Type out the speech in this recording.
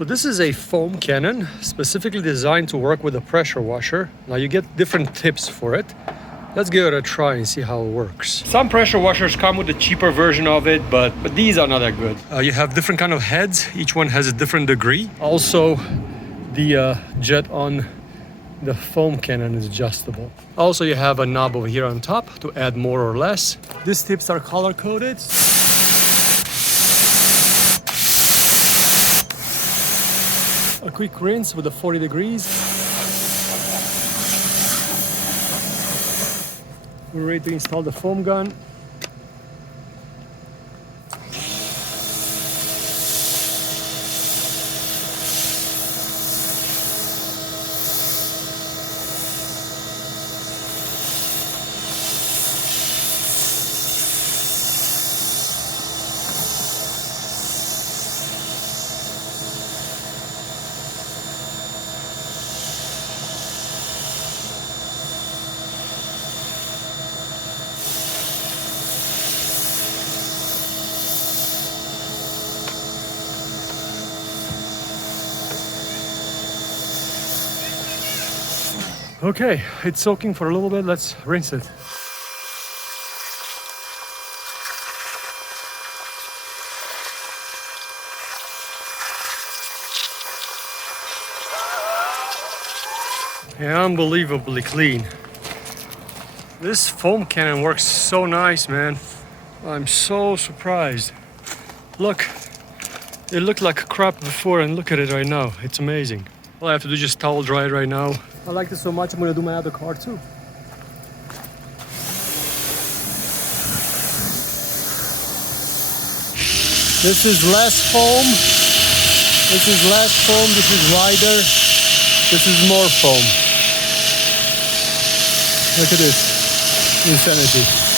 So this is a foam cannon specifically designed to work with a pressure washer. Now you get different tips for it. Let's give it a try and see how it works. Some pressure washers come with a cheaper version of it, but these are not that good. You have different kind of heads. Each one has a different degree. Also, the jet on the foam cannon is adjustable. Also, you have a knob over here on top to add more or less. These tips are color coded. A quick rinse with the 40 degrees. We're ready to install the foam gun. Okay, it's soaking for a little bit. Let's rinse it. Yeah, unbelievably clean. This foam cannon works so nice, man. I'm so surprised. Look, it looked like crap before and look at it right now. It's amazing. All I have to do is just towel dry it right now. I like this so much, I'm gonna do my other car too. This is less foam. This is less foam, this is lighter. This is more foam. Look at this. Insanity.